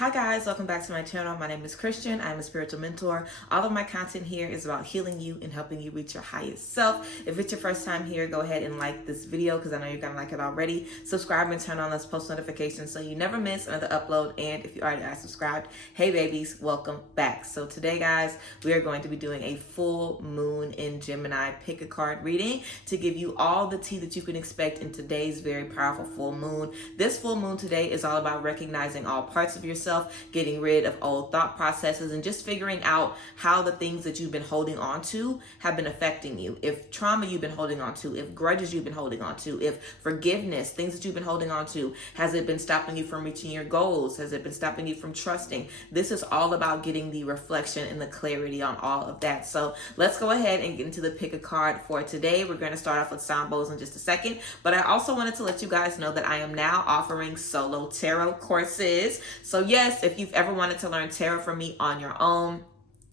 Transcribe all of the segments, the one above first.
Hi guys, welcome back to my channel. My name is Christian. I'm a spiritual mentor. All of my content here is about healing you and helping you reach your highest self. If it's your first time here, go ahead and like this video because I know you're gonna like it already. Subscribe and turn on those post notifications so you never miss another upload. And if you already are subscribed, hey babies, welcome back. So today guys, we are going to be doing a full moon in Gemini pick a card reading to give you all the tea that you can expect in today's very powerful full moon. This full moon today is all about recognizing all parts of yourself, getting rid of old thought processes, and just figuring out how the things that you've been holding on to have been affecting you. If trauma you've been holding on to, if grudges you've been holding on to, if forgiveness, things that you've been holding on to, has it been stopping you from reaching your goals? Has it been stopping you from trusting? This is all about getting the reflection and the clarity on all of that. So let's go ahead and get into the pick a card for today. We're going to start off with sound bowls in just a second, but I also wanted to let you guys know that I am now offering solo tarot courses. So yes, if you've ever wanted to learn tarot from me on your own,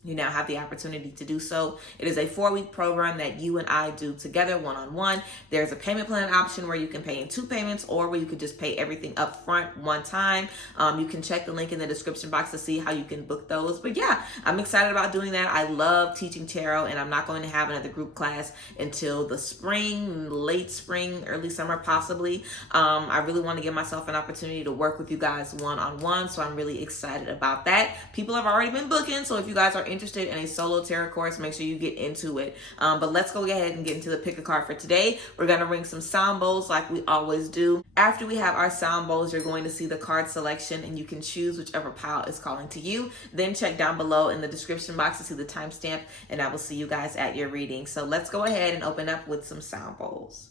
you now have the opportunity to do so. It is a 4-week program that you and I do together one-on-one. There's a payment plan option where you can pay in 2 payments or where you could just pay everything up front one time. You can check the link in the description box to see how you can book those. But yeah, I'm excited about doing that. I love teaching tarot, and I'm not going to have another group class until the spring, late spring, early summer possibly. I really want to give myself an opportunity to work with you guys one-on-one, so I'm really excited about that. People have already been booking, so if you guys are interested in a solo tarot course, make sure you get into it. But let's go ahead and get into the pick a card for today. We're going to ring some sound bowls like we always do. After we have our sound bowls, you're going to see the card selection and you can choose whichever pile is calling to you. Then check down below in the description box to see the timestamp, and I will see you guys at your reading. So let's go ahead and open up with some sound bowls.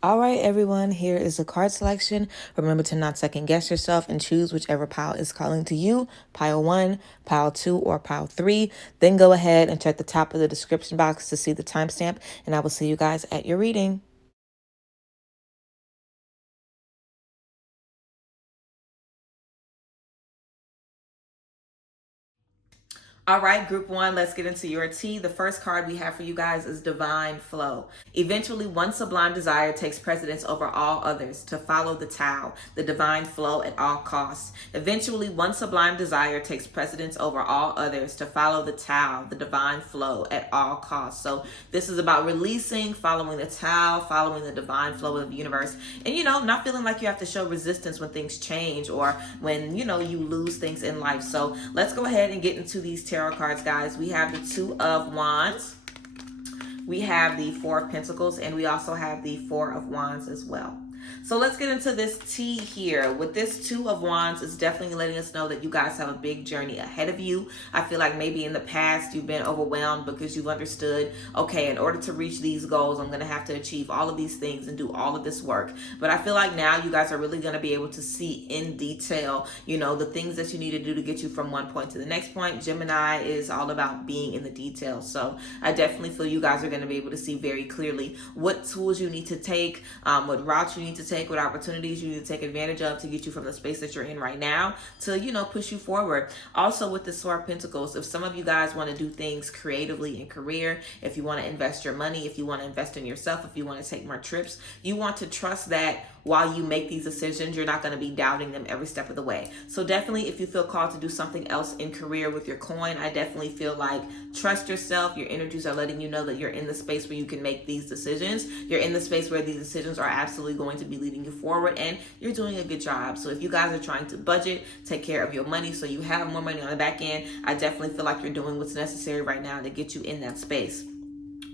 All right, everyone, here is the card selection. Remember to not second guess yourself and choose whichever pile is calling to you, pile 1, pile 2, or pile 3. Then go ahead and check the top of the description box to see the timestamp, and I will see you guys at your reading. All right, group 1, let's get into your tea. The first card we have for you guys is Divine Flow. Eventually, one sublime desire takes precedence over all others, to follow the Tao, the divine flow at all costs. Eventually, one sublime desire takes precedence over all others, to follow the Tao, the divine flow at all costs. So this is about releasing, following the Tao, following the divine flow of the universe, and not feeling like you have to show resistance when things change or when you lose things in life. So let's go ahead and get into these tarot cards, guys. We have the 2 of Wands, we have the 4 of Pentacles, and we also have the 4 of Wands as well. So let's get into this tea here. With this 2 of Wands, it's definitely letting us know that you guys have a big journey ahead of you. I feel like maybe in the past you've been overwhelmed because you've understood, okay, in order to reach these goals, I'm going to have to achieve all of these things and do all of this work. But I feel like now you guys are really going to be able to see in detail, the things that you need to do to get you from one point to the next point. Gemini is all about being in the details. So I definitely feel you guys are going to be able to see very clearly what tools you need to take, what routes you need to take, what opportunities you need to take advantage of to get you from the space that you're in right now to push you forward. Also with the 4 of Pentacles, if some of you guys want to do things creatively in career, if you want to invest your money, if you want to invest in yourself, if you want to take more trips, you want to trust that while you make these decisions, you're not going to be doubting them every step of the way. So definitely, if you feel called to do something else in career with your coin, I definitely feel like trust yourself. Your energies are letting you know that you're in the space where you can make these decisions. You're in the space where these decisions are absolutely going to be leading you forward, and you're doing a good job. So if you guys are trying to budget, take care of your money so you have more money on the back end, I definitely feel like you're doing what's necessary right now to get you in that space.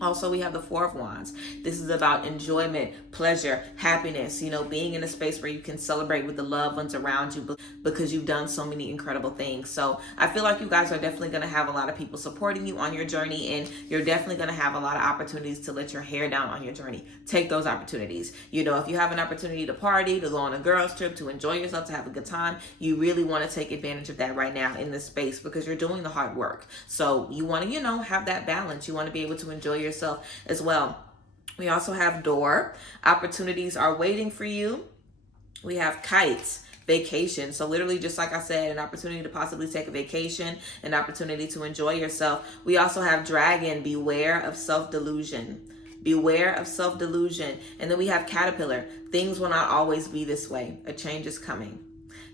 Also, we have the 4 of Wands. This is about enjoyment, pleasure, happiness, being in a space where you can celebrate with the loved ones around you because you've done so many incredible things. So I feel like you guys are definitely going to have a lot of people supporting you on your journey, and you're definitely going to have a lot of opportunities to let your hair down on your journey. Take those opportunities. If you have an opportunity to party, to go on a girls trip, to enjoy yourself, to have a good time, you really want to take advantage of that right now in this space because you're doing the hard work. So you want to, have that balance. You want to be able to enjoy yourself as well. We also have door. Opportunities are waiting for you. We have kites. Vacation. So literally, just like I said, an opportunity to possibly take a vacation, an opportunity to enjoy yourself. We also have dragon. Beware of self-delusion. Beware of self-delusion. And then we have caterpillar. Things will not always be this way. A change is coming.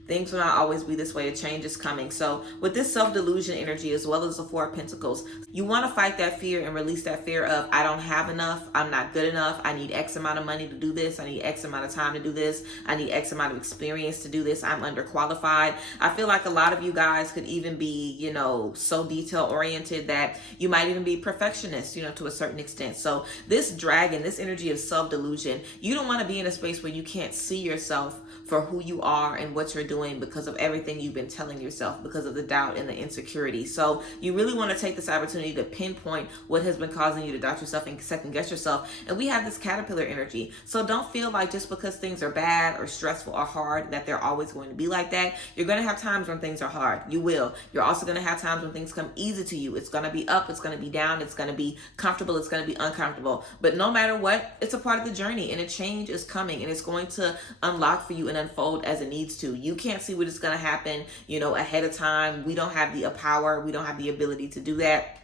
Things will not always be this way. A change is coming. So with this self-delusion energy, as well as the Four of Pentacles, you want to fight that fear and release that fear of, I don't have enough, I'm not good enough, I need X amount of money to do this, I need X amount of time to do this, I need X amount of experience to do this, I'm underqualified. I feel like a lot of you guys could even be, so detail oriented that you might even be perfectionists, to a certain extent. So this dragon, this energy of self-delusion, you don't want to be in a space where you can't see yourself for who you are and what you're doing because of everything you've been telling yourself, because of the doubt and the insecurity. So you really want to take this opportunity to pinpoint what has been causing you to doubt yourself and second guess yourself. And we have this caterpillar energy. So don't feel like just because things are bad or stressful or hard that they're always going to be like that. You're going to have times when things are hard. You will. You're also going to have times when things come easy to you. It's going to be up. It's going to be down. It's going to be comfortable. It's going to be uncomfortable. But no matter what, it's a part of the journey, and a change is coming, and it's going to unlock for you and unfold as it needs to. You can't see what is going to happen, ahead of time. We don't have the power. We don't have the ability to do that.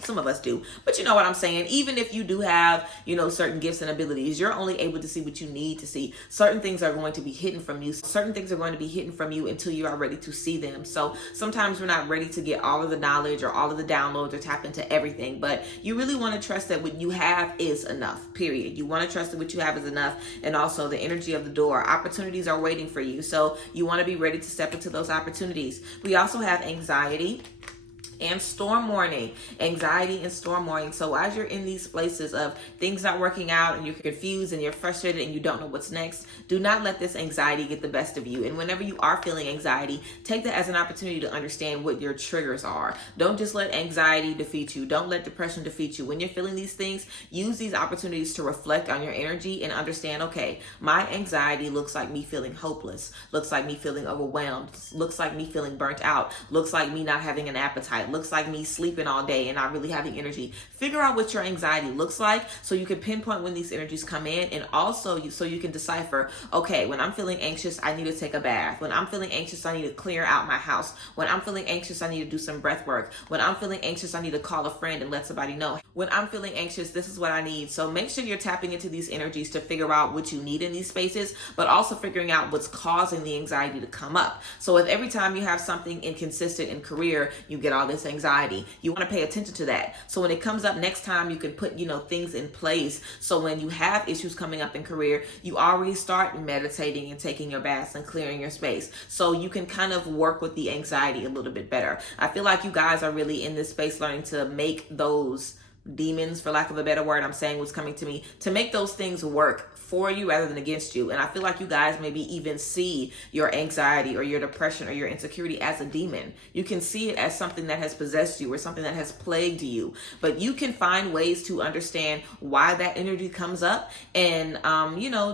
Some of us do, but you know what I'm saying? Even if you do have, certain gifts and abilities, you're only able to see what you need to see. Certain things are going to be hidden from you. Certain things are going to be hidden from you until you are ready to see them. So sometimes we're not ready to get all of the knowledge or all of the downloads or tap into everything, but you really want to trust that what you have is enough, period. You want to trust that what you have is enough. And also the energy of the door. Opportunities are waiting for you. So you want to be ready to step into those opportunities. We also have anxiety and storm warning. Anxiety and storm warning. So as you're in these places of things not working out and you're confused and you're frustrated and you don't know what's next, do not let this anxiety get the best of you. And whenever you are feeling anxiety, take that as an opportunity to understand what your triggers are. Don't just let anxiety defeat you. Don't let depression defeat you. When you're feeling these things, use these opportunities to reflect on your energy and understand, okay, my anxiety looks like me feeling hopeless, looks like me feeling overwhelmed, looks like me feeling burnt out, looks like me not having an appetite, looks like me sleeping all day and not really having energy. Figure out what your anxiety looks like so you can pinpoint when these energies come in, and also so you can decipher, okay, when I'm feeling anxious, I need to take a bath. When I'm feeling anxious, I need to clear out my house. When I'm feeling anxious, I need to do some breath work. When I'm feeling anxious, I need to call a friend and let somebody know. When I'm feeling anxious, this is what I need. So make sure you're tapping into these energies to figure out what you need in these spaces, but also figuring out what's causing the anxiety to come up. So if every time you have something inconsistent in career, you get all this anxiety, you want to pay attention to that. So when it comes up next time, you can put, things in place. So when you have issues coming up in career, you already start meditating and taking your baths and clearing your space. So you can kind of work with the anxiety a little bit better. I feel like you guys are really in this space learning to make those demons, for lack of a better word, I'm saying what's coming to me, to make those things work for you rather than against you. And I feel like you guys maybe even see your anxiety or your depression or your insecurity as a demon. You can see it as something that has possessed you or something that has plagued you, but you can find ways to understand why that energy comes up and,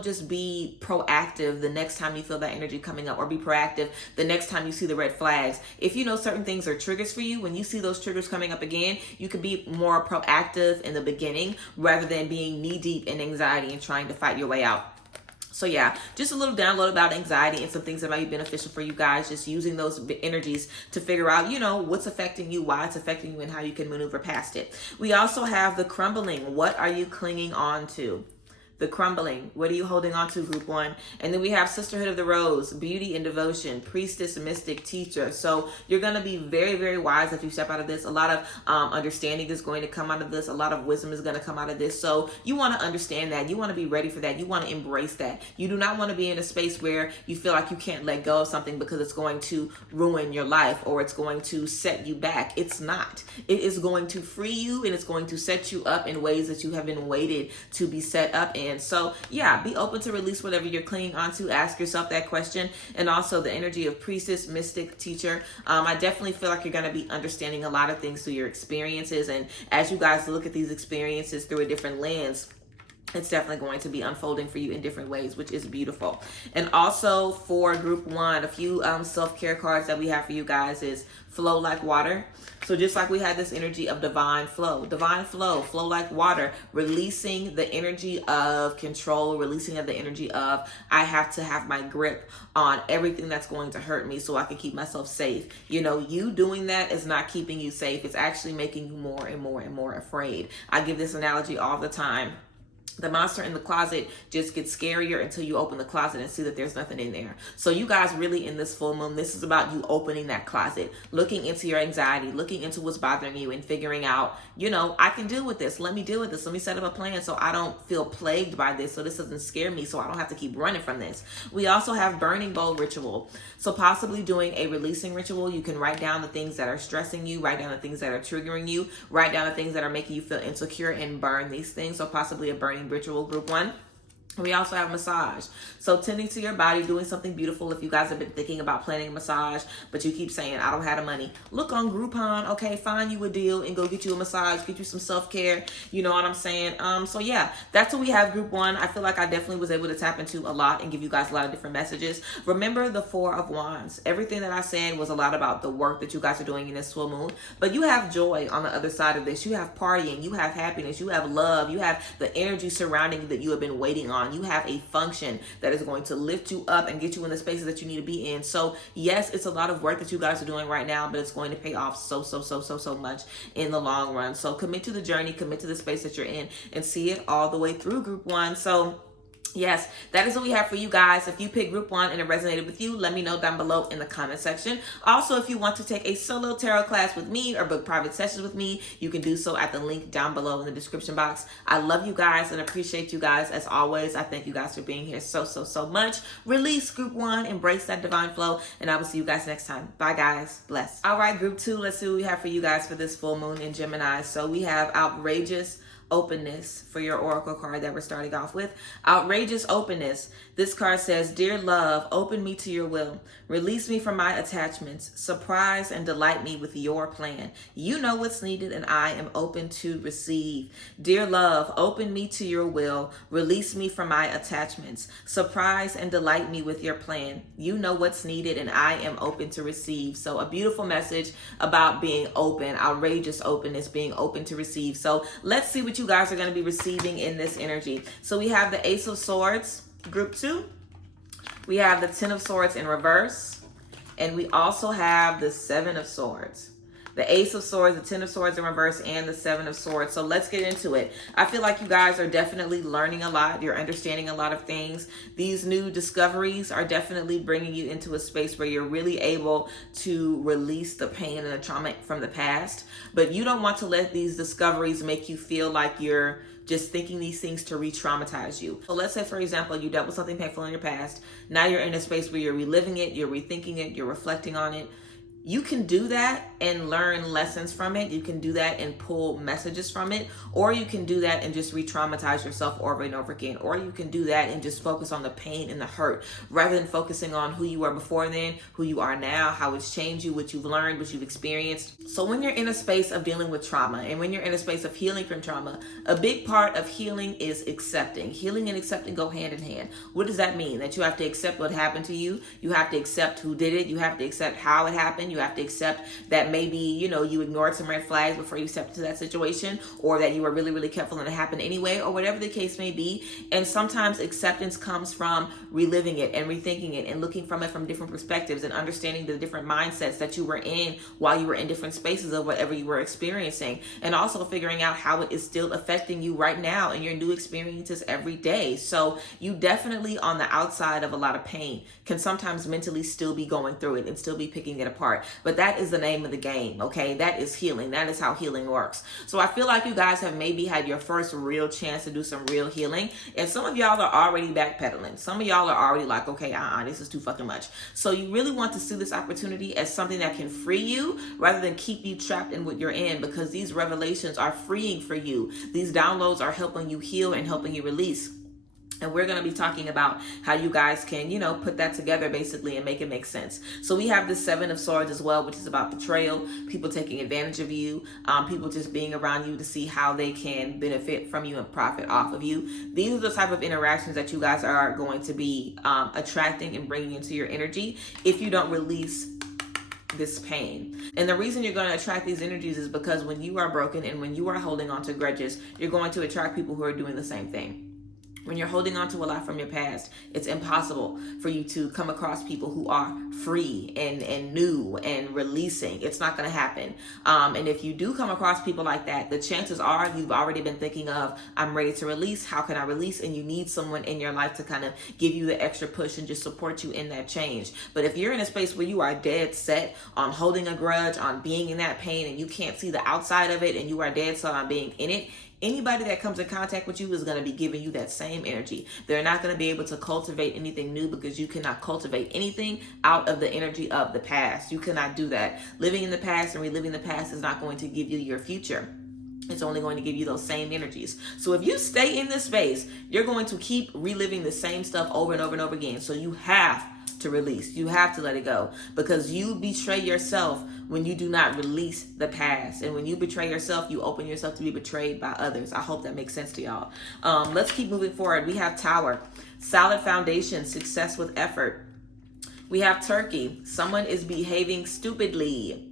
just be proactive the next time you feel that energy coming up, or be proactive the next time you see the red flags. If you know certain things are triggers for you, when you see those triggers coming up again, you can be more proactive in the beginning rather than being knee deep in anxiety and trying to fight your way out. So yeah, just a little download about anxiety and some things that might be beneficial for you guys, just using those energies to figure out, what's affecting you, why it's affecting you, and how you can maneuver past it. We also have the crumbling. What are you clinging on to? The crumbling. What are you holding on to, group one? And then we have Sisterhood of the Rose, beauty and devotion, priestess, mystic, teacher. So you're going to be very, very wise if you step out of this. A lot of understanding is going to come out of this. A lot of wisdom is going to come out of this. So you want to understand that. You want to be ready for that. You want to embrace that. You do not want to be in a space where you feel like you can't let go of something because it's going to ruin your life or it's going to set you back. It's not. It is going to free you, and it's going to set you up in ways that you have been waited to be set up in. So yeah, be open to release whatever you're clinging onto. Ask yourself that question. And also the energy of priestess, mystic, teacher. I definitely feel like you're going to be understanding a lot of things through your experiences. And as you guys look at these experiences through a different lens, it's definitely going to be unfolding for you in different ways, which is beautiful. And also for group one, a few self-care cards that we have for you guys is flow like water. So just like we had this energy of divine flow, flow like water, releasing the energy of control, releasing of the energy of I have to have my grip on everything that's going to hurt me so I can keep myself safe. You know, you doing that is not keeping you safe. It's actually making you more and more and more afraid. I give this analogy all the time. The monster in the closet just gets scarier until you open the closet and see that there's nothing in there. So you guys really in this full moon, this is about you opening that closet, looking into your anxiety, looking into what's bothering you and figuring out, you know, I can deal with this. Let me deal with this. Let me set up a plan so I don't feel plagued by this. So this doesn't scare me. So I don't have to keep running from this. We also have burning bowl ritual. So possibly doing a releasing ritual. You can write down the things that are stressing you, write down the things that are triggering you, write down the things that are making you feel insecure and burn these things. So possibly a burning ritual, group one. We also have massage. So tending to your body, doing something beautiful. If you guys have been thinking about planning a massage, but you keep saying, I don't have the money, look on Groupon, okay, find you a deal and go get you a massage, get you some self-care, you know what I'm saying? So yeah, that's what we have, group one. I feel like I definitely was able to tap into a lot and give you guys a lot of different messages. Remember the Four of Wands. Everything that I said was a lot about the work that you guys are doing in this full moon, but you have joy on the other side of this. You have partying, you have happiness, you have love, you have the energy surrounding you that you have been waiting on. You have a function that is going to lift you up and get you in the spaces that you need to be in. So yes, it's a lot of work that you guys are doing right now, but it's going to pay off so much in the long run. So commit to the journey, commit to the space that you're in, and see it all the way through, group one. So yes, that is what we have for you guys. If you picked group one and it resonated with you, let me know down below in the comment section. Also, if you want to take a solo tarot class with me or book private sessions with me, you can do so at the link down below in the description box. I love you guys and appreciate you guys as always. I thank you guys for being here so much. Release, group one, embrace that divine flow, and I will see you guys next time. Bye guys, bless. All right, group two, let's see what we have for you guys for this full moon in Gemini. So we have outrageous openness for your oracle card that we're starting off with. Outrageous openness. This card says, dear love, open me to your will. Release me from my attachments. Surprise and delight me with your plan. You know what's needed and I am open to receive. Dear love, open me to your will. Release me from my attachments. Surprise and delight me with your plan. You know what's needed and I am open to receive. So a beautiful message about being open, outrageous openness, being open to receive. So let's see what you guys are going to be receiving in this energy. So we have the Ace of Swords, group two. We have the Ten of Swords in reverse. And we also have the Seven of Swords. The Ace of Swords, the Ten of Swords in reverse, and the Seven of Swords. So let's get into it. I feel like you guys are definitely learning a lot. You're understanding a lot of things. These new discoveries are definitely bringing you into a space where you're really able to release the pain and the trauma from the past. But you don't want to let these discoveries make you feel like you're just thinking these things to re-traumatize you. So let's say, for example, you dealt with something painful in your past. Now you're in a space where you're reliving it, you're rethinking it, you're reflecting on it. You can do that and learn lessons from it. You can do that and pull messages from it, or you can do that and just re-traumatize yourself over and over again, or you can do that and just focus on the pain and the hurt rather than focusing on who you were before then, who you are now, how it's changed you, what you've learned, what you've experienced. So when you're in a space of dealing with trauma and when you're in a space of healing from trauma, a big part of healing is accepting. Healing and accepting go hand in hand. What does that mean? That you have to accept what happened to you. You have to accept who did it. You have to accept how it happened. You have to accept that maybe, you know, you ignored some red flags before you stepped into that situation, or that you were really careful and it happened anyway, or whatever the case may be. And sometimes acceptance comes from reliving it and rethinking it and looking from it from different perspectives and understanding the different mindsets that you were in while you were in different spaces of whatever you were experiencing, and also figuring out how it is still affecting you right now in your new experiences every day. So you definitely, on the outside of a lot of pain, can sometimes mentally still be going through it and still be picking it apart. But that is the name of the game, okay? That is healing. That is how healing works. So I feel like you guys have maybe had your first real chance to do some real healing, and some of y'all are already backpedaling. Some of y'all are already like, okay, this is too fucking much. So you really want to see this opportunity as something that can free you rather than keep you trapped in what you're in, because these revelations are freeing for you. These downloads are helping you heal and helping you release. And we're going to be talking about how you guys can, put that together basically and make it make sense. So we have the Seven of Swords as well, which is about betrayal, people taking advantage of you, people just being around you to see how they can benefit from you and profit off of you. These are the type of interactions that you guys are going to be attracting and bringing into your energy if you don't release this pain. And the reason you're going to attract these energies is because when you are broken and when you are holding on to grudges, you're going to attract people who are doing the same thing. When you're holding on to a lot from your past, it's impossible for you to come across people who are free and new and releasing. It's not going to happen. And if you do come across people like that, the chances are you've already been thinking of, I'm ready to release. How can I release? And you need someone in your life to kind of give you the extra push and just support you in that change. But if you're in a space where you are dead set on holding a grudge, on being in that pain, and you can't see the outside of it, and you are dead set on being in it, anybody that comes in contact with you is going to be giving you that same energy. They're not going to be able to cultivate anything new because you cannot cultivate anything out of the energy of the past. You cannot do that. Living in the past and reliving the past is not going to give you your future. It's only going to give you those same energies. So if you stay in this space, you're going to keep reliving the same stuff over and over and over again. So you have to release. You have to let it go, because you betray yourself when you do not release the past. And when you betray yourself, you open yourself to be betrayed by others. I hope that makes sense to y'all. Let's keep moving forward. We have Tower, solid foundation, success with effort. We have Turkey, someone is behaving stupidly.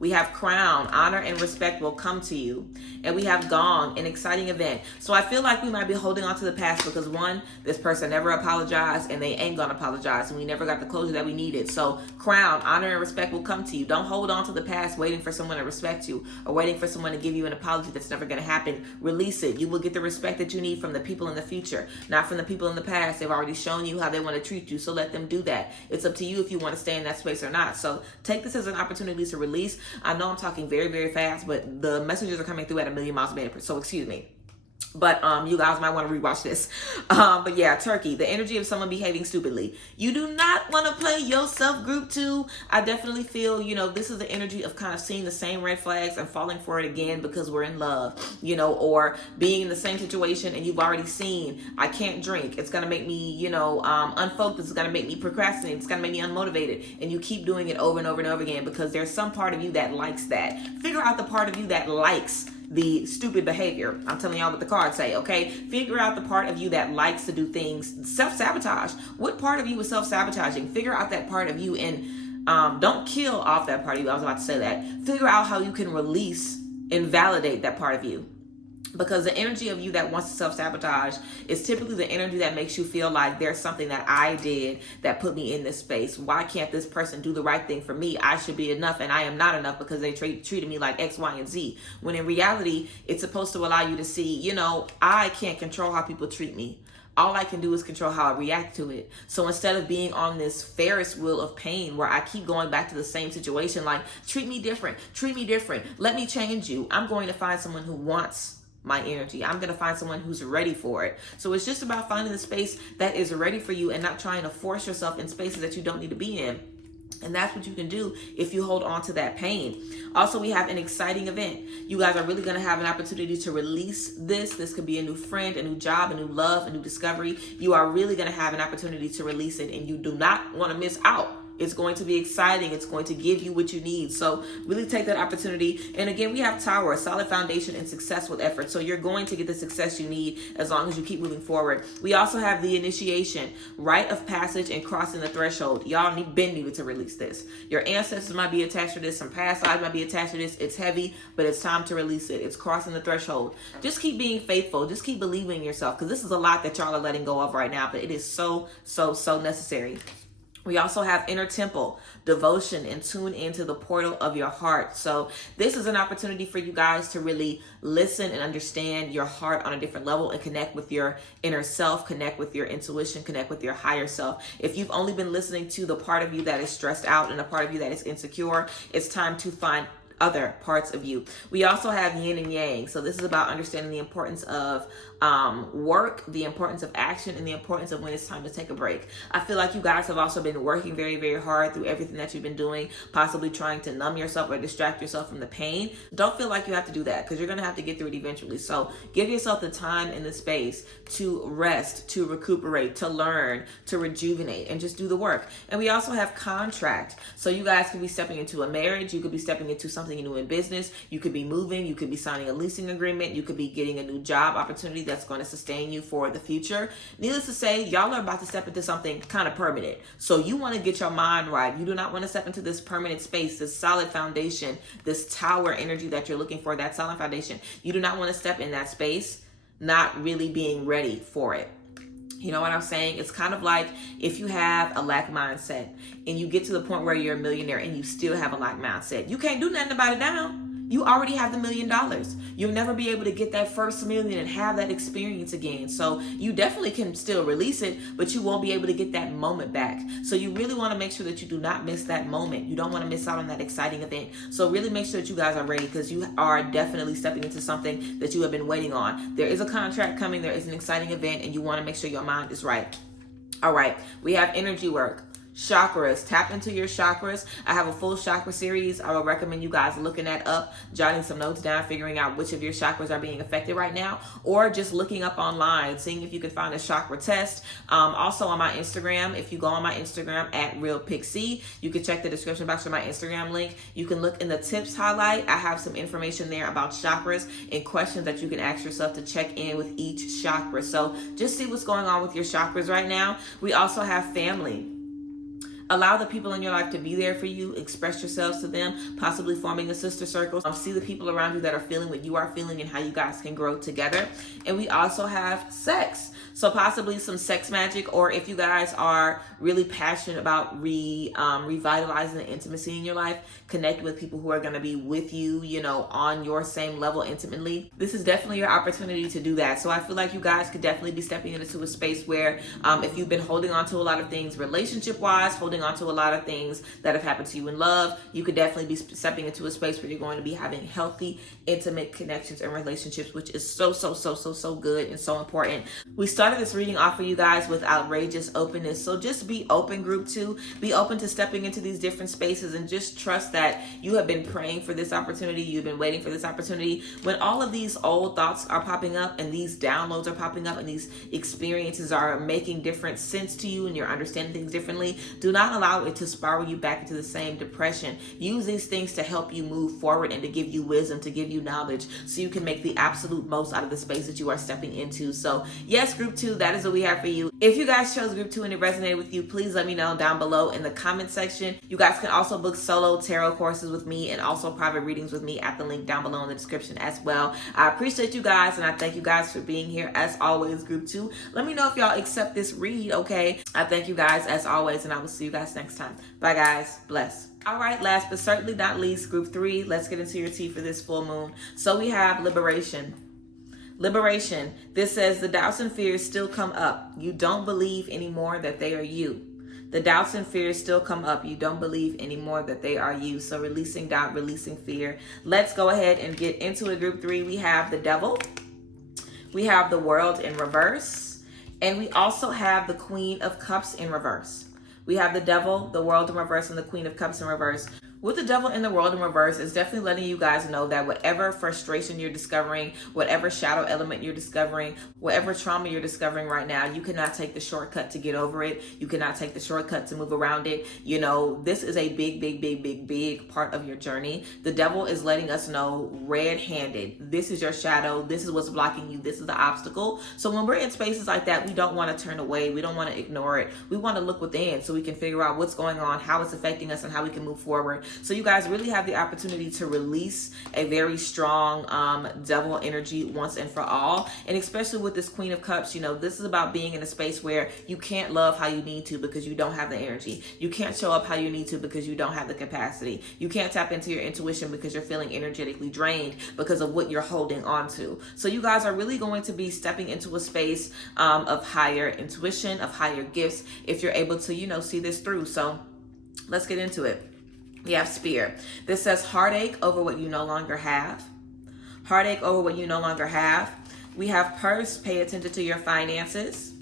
We have Crown, honor and respect will come to you. And we have Gong, an exciting event. So I feel like we might be holding on to the past because, one, this person never apologized and they ain't gonna apologize, and we never got the closure that we needed. So Crown, honor and respect will come to you. Don't hold on to the past waiting for someone to respect you or waiting for someone to give you an apology that's never gonna happen. Release it. You will get the respect that you need from the people in the future, not from the people in the past. They've already shown you how they want to treat you, so let them do that. It's up to you if you want to stay in that space or not. So take this as an opportunity to release. I know I'm talking very, very fast, but the messages are coming through at 1,000,000 miles a minute, so excuse me. But you guys might want to rewatch this. But yeah, Turkey, the energy of someone behaving stupidly. You do not want to play yourself, group 2. I definitely feel, this is the energy of kind of seeing the same red flags and falling for it again because we're in love, or being in the same situation and you've already seen, I can't drink. It's going to make me, unfocused. It's going to make me procrastinate. It's going to make me unmotivated. And you keep doing it over and over and over again because there's some part of you that likes that. Figure out the part of you that likes the stupid behavior. I'm telling y'all what the cards say, okay? Figure out the part of you that likes to do things, self-sabotage. What part of you is self-sabotaging? Figure out that part of you and don't kill off that part of you. I was about to say that. Figure out how you can release and validate that part of you. Because the energy of you that wants to self-sabotage is typically the energy that makes you feel like there's something that I did that put me in this space. Why can't this person do the right thing for me? I should be enough and I am not enough because they treated me like X, Y, and Z. When in reality, it's supposed to allow you to see, I can't control how people treat me. All I can do is control how I react to it. So instead of being on this Ferris wheel of pain where I keep going back to the same situation, like treat me different, let me change you, I'm going to find someone who wants my energy. I'm going to find someone who's ready for it. So it's just about finding the space that is ready for you and not trying to force yourself in spaces that you don't need to be in. And that's what you can do if you hold on to that pain. Also, we have an exciting event. You guys are really going to have an opportunity to release this. This could be a new friend, a new job, a new love, a new discovery. You are really going to have an opportunity to release it, and you do not want to miss out. It's going to be exciting. It's going to give you what you need. So really take that opportunity. And again, we have Tower, solid foundation and success with effort. So you're going to get the success you need as long as you keep moving forward. We also have the initiation, rite of passage and crossing the threshold. Y'all needed to release this. Your ancestors might be attached to this. Some past lives might be attached to this. It's heavy, but it's time to release it. It's crossing the threshold. Just keep being faithful. Just keep believing in yourself, because this is a lot that y'all are letting go of right now, but it is so, so, so necessary. We also have inner temple, devotion, and tune into the portal of your heart. So this is an opportunity for you guys to really listen and understand your heart on a different level and connect with your inner self, connect with your intuition, connect with your higher self. If you've only been listening to the part of you that is stressed out and the part of you that is insecure, it's time to find other parts of you. We also have yin and yang. So this is about understanding the importance of work, the importance of action, and the importance of when it's time to take a break. I feel like you guys have also been working very, very hard through everything that you've been doing, possibly trying to numb yourself or distract yourself from the pain. Don't feel like you have to do that, because you're going to have to get through it eventually. So give yourself the time and the space to rest, to recuperate, to learn, to rejuvenate, and just do the work. And we also have contract. So you guys could be stepping into a marriage. You could be stepping into something new in business. You could be moving. You could be signing a leasing agreement. You could be getting a new job opportunity that's going to sustain you for the future. Needless to say, y'all are about to step into something kind of permanent. So you want to get your mind right. You do not want to step into this permanent space, this solid foundation, this tower energy that you're looking for, that solid foundation. You do not want to step in that space not really being ready for it. You know what I'm saying? It's kind of like if you have a lack mindset and you get to the point where you're a millionaire and you still have a lack mindset. You can't do nothing about it now. You already have the $1 million. You'll never be able to get that first million and have that experience again. So you definitely can still release it, but you won't be able to get that moment back. So you really want to make sure that you do not miss that moment. You don't want to miss out on that exciting event. So really make sure that you guys are ready, because you are definitely stepping into something that you have been waiting on. There is a contract coming. There is an exciting event, and you want to make sure your mind is right. All right. We have energy work. Chakras. Tap into your chakras. I have a full chakra series. I would recommend you guys looking that up, jotting some notes down, figuring out which of your chakras are being affected right now, or just looking up online, seeing if you can find a chakra test. Also on my Instagram, if you go on my Instagram at Real Pixie, you can check the description box for my Instagram link. You can look in the tips highlight. I have some information there about chakras and questions that you can ask yourself to check in with each chakra. So just see what's going on with your chakras right now. We also have family. Allow the people in your life to be there for you. Express yourselves to them, possibly forming a sister circle. See the people around you that are feeling what you are feeling and how you guys can grow together. And we also have sex. So possibly some sex magic, or if you guys are really passionate about revitalizing the intimacy in your life, connect with people who are going to be with you, you know, on your same level intimately. This is definitely your opportunity to do that. So I feel like you guys could definitely be stepping into a space where if you've been holding on to a lot of things relationship-wise, holding on to a lot of things that have happened to you in love, you could definitely be stepping into a space where you're going to be having healthy, intimate connections and relationships, which is so good and so important. We started this reading off for you guys with outrageous openness. So just be open, group 2. Be open to stepping into these different spaces, and just trust that you have been praying for this opportunity. You've been waiting for this opportunity. When all of these old thoughts are popping up and these downloads are popping up and these experiences are making different sense to you and you're understanding things differently, do not allow it to spiral you back into the same depression. Use these things to help you move forward and to give you wisdom, to give you knowledge, so you can make the absolute most out of the space that you are stepping into. So yes, group 2, that is what we have for you. If you guys chose group 2 and it resonated with you, please let me know down below in the comment section. You guys can also book solo tarot courses with me and also private readings with me at the link down below in the description as well. I appreciate you guys, and I thank you guys for being here as always, group 2. Let me know if y'all accept this read, okay? I thank you guys as always, and I will see you guys next time. Bye guys, bless. All right, last but certainly not least, group 3, let's get into your tea for this full moon. So we have liberation. Liberation. This says the doubts and fears still come up. You don't believe anymore that they are you. The doubts and fears still come up. You don't believe anymore that they are you. So releasing doubt, releasing fear. Let's go ahead and get into it, group 3. We have the Devil. We have the World in reverse. And we also have the Queen of Cups in reverse. We have the Devil, the World in reverse, and the Queen of Cups in reverse. With the Devil in the World in reverse, it's definitely letting you guys know that whatever frustration you're discovering, whatever shadow element you're discovering, whatever trauma you're discovering right now, you cannot take the shortcut to get over it. You cannot take the shortcut to move around it. You know, this is a big part of your journey. The Devil is letting us know red-handed. This is your shadow. This is what's blocking you. This is the obstacle. So when we're in spaces like that, we don't want to turn away. We don't want to ignore it. We want to look within so we can figure out what's going on, how it's affecting us, and how we can move forward. So you guys really have the opportunity to release a very strong devil energy once and for all. And especially with this Queen of Cups, you know, this is about being in a space where you can't love how you need to because you don't have the energy. You can't show up how you need to because you don't have the capacity. You can't tap into your intuition because you're feeling energetically drained because of what you're holding on to. So you guys are really going to be stepping into a space of higher intuition, of higher gifts, if you're able to, you know, see this through. So let's get into it. We have Spear. This says heartache over what you no longer have. Heartache over what you no longer have. We have Purse. Pay attention to your finances.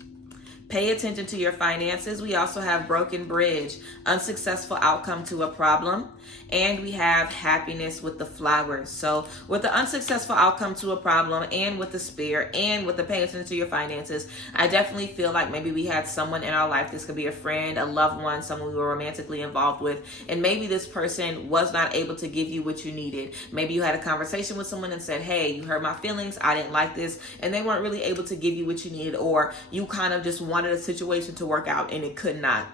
Pay attention to your finances. We also have Broken Bridge, unsuccessful outcome to a problem. And we have Happiness with the flowers. So with the unsuccessful outcome to a problem and with the Spear and with the pay attention to your finances, I definitely feel like maybe we had someone in our life. This could be a friend, a loved one, someone we were romantically involved with. And maybe this person was not able to give you what you needed. Maybe you had a conversation with someone and said, hey, you hurt my feelings. I didn't like this. And they weren't really able to give you what you needed, or you kind of just wanted a situation to work out and it could not.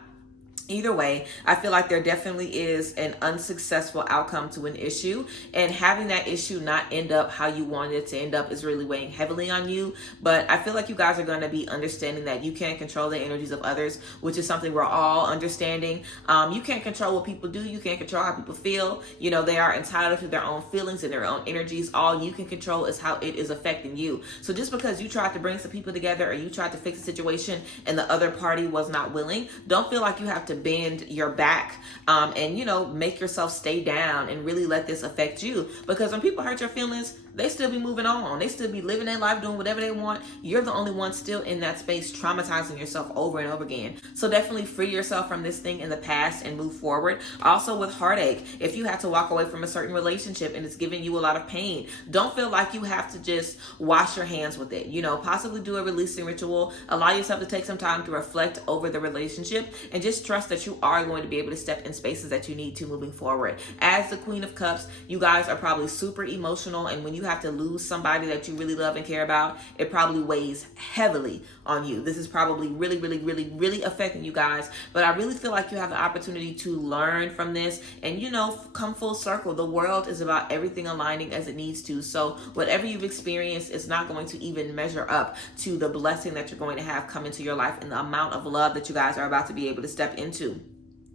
Either way, I feel like there definitely is an unsuccessful outcome to an issue, and having that issue not end up how you wanted it to end up is really weighing heavily on you. But I feel like you guys are going to be understanding that you can't control the energies of others, which is something we're all understanding. You can't control what people do. You can't control how people feel. You know, they are entitled to their own feelings and their own energies. All you can control is how it is affecting you. So just because you tried to bring some people together or you tried to fix a situation and the other party was not willing, don't feel like you have to bend your back and, you know, make yourself stay down and really let this affect you. Because when people hurt your feelings, they still be moving on. They still be living their life, doing whatever they want. You're the only one still in that space, traumatizing yourself over and over again. So definitely free yourself from this thing in the past and move forward. Also with heartache, if you had to walk away from a certain relationship and it's giving you a lot of pain, don't feel like you have to just wash your hands with it. You know, possibly do a releasing ritual. Allow yourself to take some time to reflect over the relationship and just trust that you are going to be able to step in spaces that you need to moving forward. As the Queen of Cups, you guys are probably super emotional, and when you have to lose somebody that you really love and care about, it probably weighs heavily on you. This is probably really affecting you guys, but I really feel like you have the opportunity to learn from this and, you know, come full circle. The world is about everything aligning as it needs to. So whatever you've experienced is not going to even measure up to the blessing that you're going to have come into your life and the amount of love that you guys are about to be able to step into.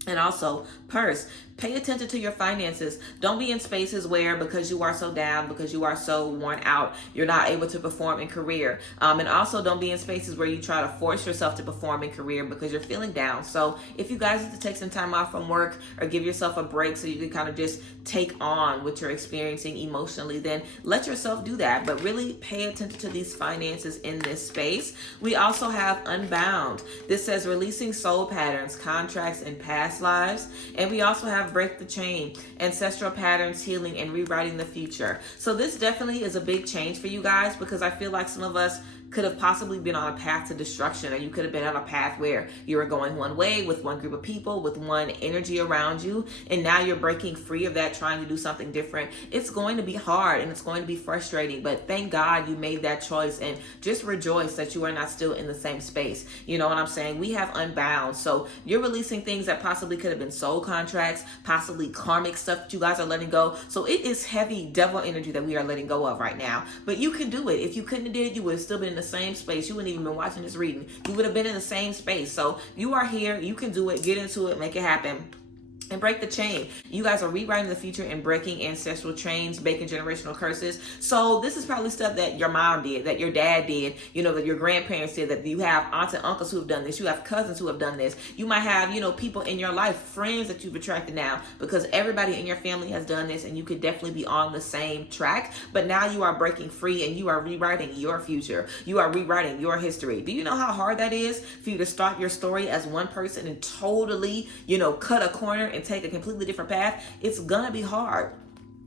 And also, Purse, pay attention to your finances. Don't be in spaces where, because you are so down, because you are so worn out, you're not able to perform in career. And also don't be in spaces where you try to force yourself to perform in career because you're feeling down. So if you guys need to take some time off from work or give yourself a break so you can kind of just take on what you're experiencing emotionally, then let yourself do that. But really pay attention to these finances in this space. We also have Unbound. This says releasing soul patterns, contracts, and past lives. And we also have Break the Chain, ancestral patterns, healing, and rewriting the future. So this definitely is a big change for you guys, because I feel like some of us could have possibly been on a path to destruction, or you could have been on a path where you were going one way with one group of people, with one energy around you, and now you're breaking free of that, trying to do something different. It's going to be hard and it's going to be frustrating, but thank God you made that choice, and just rejoice that you are not still in the same space. You know what I'm saying? We have Unbound. So you're releasing things that possibly could have been soul contracts, possibly karmic stuff that you guys are letting go. So it is heavy devil energy that we are letting go of right now, but you can do it. If you couldn't have did it, you would have still been in the same space. You wouldn't even been watching this reading. You would have been in the same space. So you are here. You can do it. Get into it. Make it happen. And break the chain. You guys are rewriting the future and breaking ancestral chains, breaking generational curses. So this is probably stuff that your mom did, that your dad did, you know, that your grandparents did, that you have aunts and uncles who have done this. You have cousins who have done this. You might have, you know, people in your life, friends that you've attracted now, because everybody in your family has done this, and you could definitely be on the same track. But now you are breaking free and you are rewriting your future. You are rewriting your history. Do you know how hard that is for you to start your story as one person and totally, you know, cut a corner and take a completely different path? It's gonna be hard.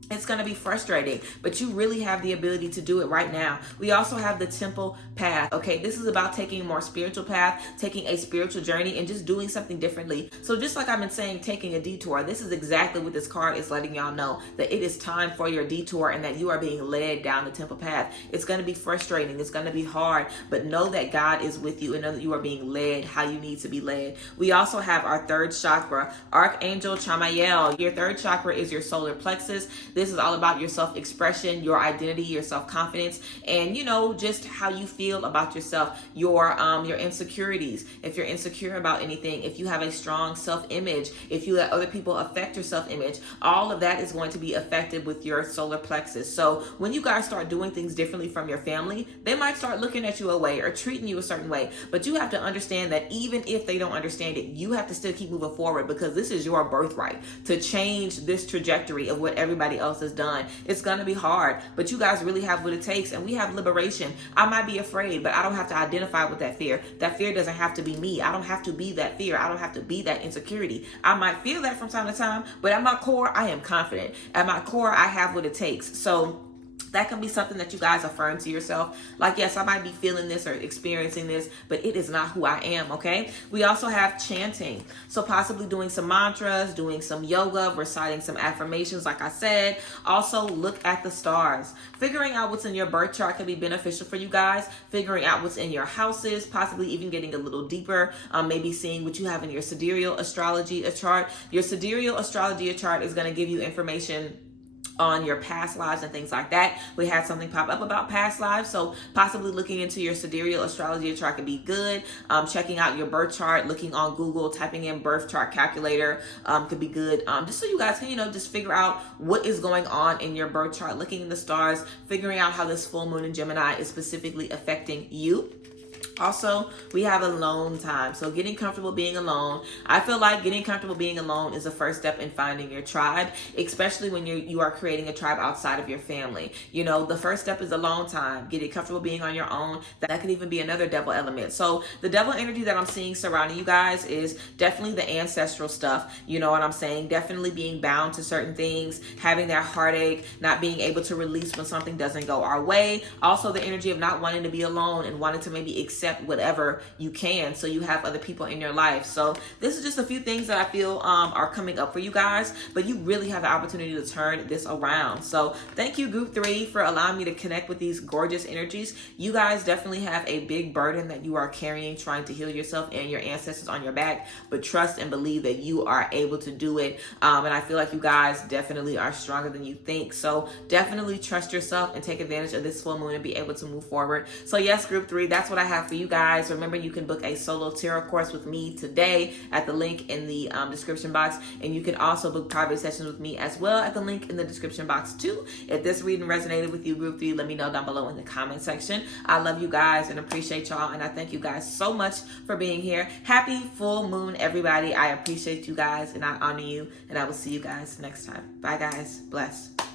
It's going to be frustrating, but you really have the ability to do it right now. We also have the temple path. Okay, this is about taking a more spiritual path, taking a spiritual journey, and just doing something differently. So just like I've been saying, taking a detour, this is exactly what this card is letting y'all know, that it is time for your detour and that you are being led down the temple path. It's going to be frustrating. It's going to be hard, but know that God is with you and know that you are being led how you need to be led. We also have our third chakra, Archangel Chamael. Your third chakra is your solar plexus. This is all about your self-expression, your identity, your self-confidence, and you know, just how you feel about yourself, your insecurities. If you're insecure about anything, if you have a strong self-image, if you let other people affect your self-image, all of that is going to be affected with your solar plexus. So when you guys start doing things differently from your family, they might start looking at you a way or treating you a certain way. But you have to understand that even if they don't understand it, you have to still keep moving forward, because this is your birthright to change this trajectory of what everybody else has done. It's going to be hard, but you guys really have what it takes, and we have liberation. I might be afraid, but I don't have to identify with that fear. That fear doesn't have to be me. I don't have to be that fear. I don't have to be that insecurity. I might feel that from time to time, but at my core, I am confident. At my core, I have what it takes. So that can be something that you guys affirm to yourself. Like, yes, I might be feeling this or experiencing this, but it is not who I am, okay? We also have chanting. So possibly doing some mantras, doing some yoga, reciting some affirmations, like I said. Also, look at the stars. Figuring out what's in your birth chart can be beneficial for you guys. Figuring out what's in your houses, possibly even getting a little deeper, maybe seeing what you have in your sidereal astrology chart. Your sidereal astrology chart is going to give you information on your past lives and things like that. We had something pop up about past lives, so possibly looking into your sidereal astrology chart could be good. Checking out your birth chart, looking on Google, typing in birth chart calculator could be good. Just so you guys can, you know, just figure out what is going on in your birth chart, looking in the stars, figuring out how this full moon in Gemini is specifically affecting you. Also, we have alone time. So getting comfortable being alone. I feel like getting comfortable being alone is the first step in finding your tribe, especially when you are creating a tribe outside of your family. You know, the first step is alone time. Getting comfortable being on your own. That could even be another devil element. So the devil energy that I'm seeing surrounding you guys is definitely the ancestral stuff. You know what I'm saying? Definitely being bound to certain things, having that heartache, not being able to release when something doesn't go our way. Also the energy of not wanting to be alone and wanting to maybe accept whatever you can, so you have other people in your life. So this is just a few things that I feel are coming up for you guys, but you really have the opportunity to turn this around. So thank you, group 3, for allowing me to connect with these gorgeous energies. You guys definitely have a big burden that you are carrying, trying to heal yourself and your ancestors on your back, but trust and believe that you are able to do it. And I feel like you guys definitely are stronger than you think. So definitely trust yourself and take advantage of this full moon and be able to move forward. So yes, group 3, that's what I have for you guys. Remember, you can book a solo tarot course with me today at the link in the description box, and you can also book private sessions with me as well at the link in the description box too. If this reading resonated with you, group 3, let me know down below in the comment section. I love you guys and appreciate y'all, and I thank you guys so much for being here. Happy full moon, everybody. I appreciate you guys and I honor you, and I will see you guys next time. Bye guys. Bless.